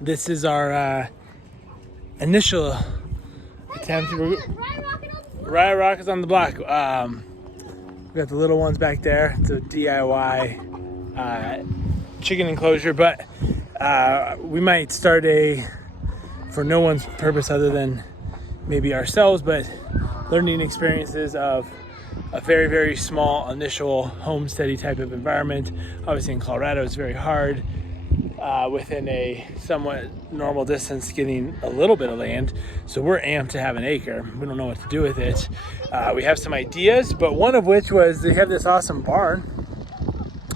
This is our initial attempt. Riot Rock is on the block. We got the little ones back there. It's a DIY chicken enclosure, but we might start for no one's purpose other than maybe ourselves, but learning experiences of a very, very small initial homesteady type of environment. Obviously in Colorado, it's very hard within a somewhat normal distance getting a little bit of land. So we're amped to have an acre. We don't know what to do with it. We have some ideas, but one of which was they have this awesome barn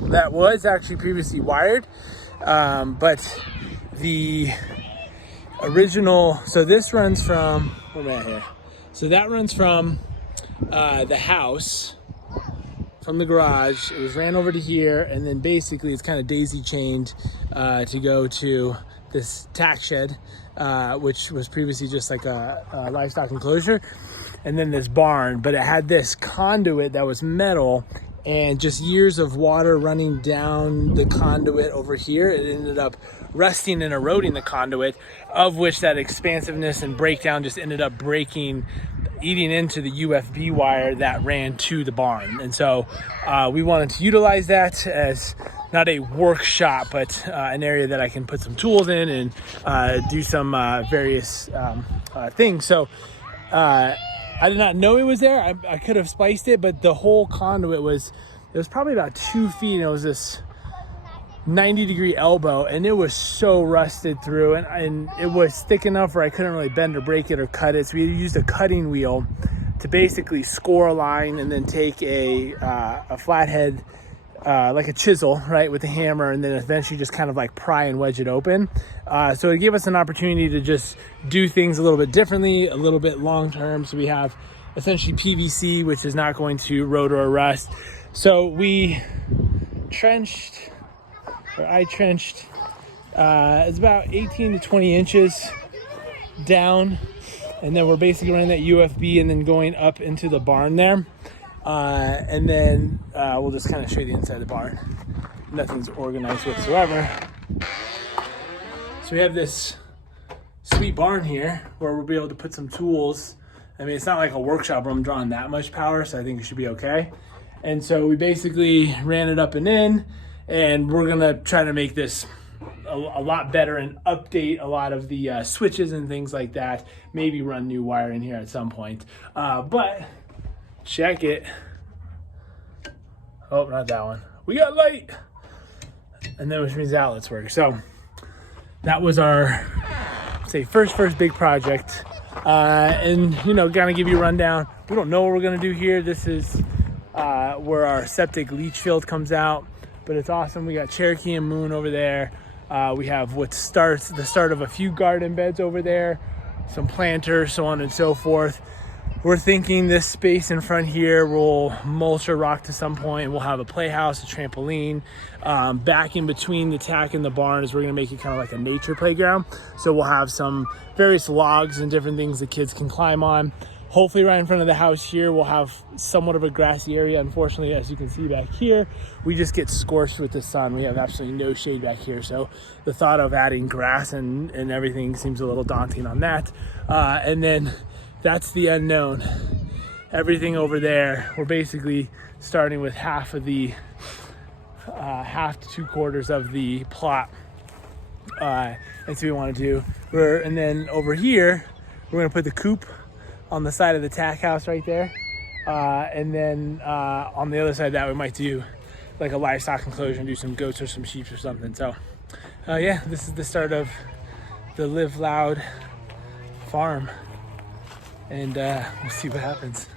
that was actually previously wired. But the original, so this runs from, where am I at here? So that runs from the house, from the garage. It was ran over to here, and then basically it's kind of daisy chained to go to this tack shed, which was previously just like a livestock enclosure, and then this barn. But it had this conduit that was metal, and just years of water running down the conduit over here, it ended up rusting and eroding the conduit, of which that expansiveness and breakdown just ended up eating into the UFB wire that ran to the barn. And so we wanted to utilize that as not a workshop, but an area that I can put some tools in and do some various things. So I did not know it was there. I could have spliced it, but the whole conduit it was probably about 2 feet, and it was this 90-degree elbow, and it was so rusted through, and it was thick enough where I couldn't really bend or break it or cut it. So we used a cutting wheel to basically score a line and then take a flathead, like a chisel, right, with a hammer, and then eventually just kind of like pry and wedge it open. So it gave us an opportunity to just do things a little bit differently, a little bit long-term. So we have essentially PVC, which is not going to erode or rust. So I trenched, it's about 18 to 20 inches down, and then we're basically running that UFB and then going up into the barn there. And then we'll just kind of show you the inside of the barn. Nothing's organized whatsoever. So we have this sweet barn here where we'll be able to put some tools. I mean, it's not like a workshop where I'm drawing that much power, so I think it should be okay. And so we basically ran it up and in, and we're gonna try to make this a lot better and update a lot of the switches and things like that. Maybe run new wire in here at some point. But check it. Oh, not that one. We got light. And then which means the outlets work. So that was our, say, first big project. And, you know, gonna give you a rundown. We don't know what we're gonna do here. This is where our septic leach field comes out, but it's awesome. We got Cherokee and Moon over there. We have the start of a few garden beds over there, some planters, so on and so forth. We're thinking this space in front here will mulch or rock to some point. We'll have a playhouse, a trampoline. Back in between the tack and the barn is we're gonna make it kind of like a nature playground. So we'll have some various logs and different things the kids can climb on. Hopefully right in front of the house here, we'll have somewhat of a grassy area. Unfortunately, as you can see back here, we just get scorched with the sun. We have absolutely no shade back here. So the thought of adding grass and everything seems a little daunting on that. And then that's the unknown. Everything over there, we're basically starting with half to 2/4 of the plot. And so we want to do, and then over here, we're gonna put the coop on the side of the tack house right there. And then on the other side of that, we might do like a livestock enclosure and do some goats or some sheep or something. So yeah, this is the start of the Live Loud farm. And we'll see what happens.